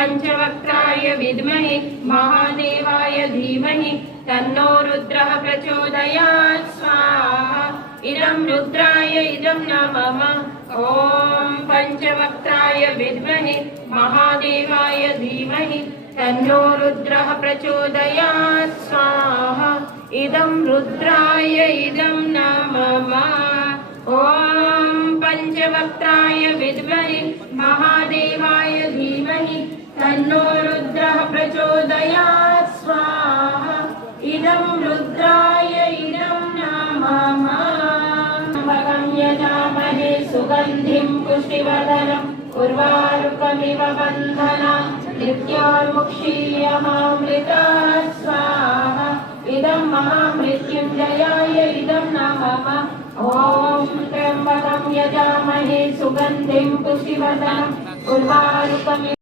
पंचवक्त्राय विद्महे महादेवाय धीमहि तन्नो रुद्रः प्रचोदयात् स्वाहा। इदं रुद्राय इदं न मम। ॐ पंचवक्त्राय विद्महे महादेवाय धीमहि तन्नो रुद्रः प्रचोदयात् स्वाहा। इदं रुद्राय इदं न मम। ॐ पंचवक्त्राय विद्महे महादेवाय धीमहि तन्नो रुद्रः प्रचोदयात् स्वाहा। इदं रुद्राय इदं न मम। त्र्यम्बकं यजामहे सुगन्धिं पुष्टिवर्धनम् उर्वारुकमिव बन्धनान् मृत्योर्मुक्षीयमामृतात् स्वाहा। इदं महामृत्युञ्जयाय इदं न मम। ॐ त्र्यम्बकं यजामहे सुगन्धिं पुष्टिवर्धनम् उर्वारुकमिव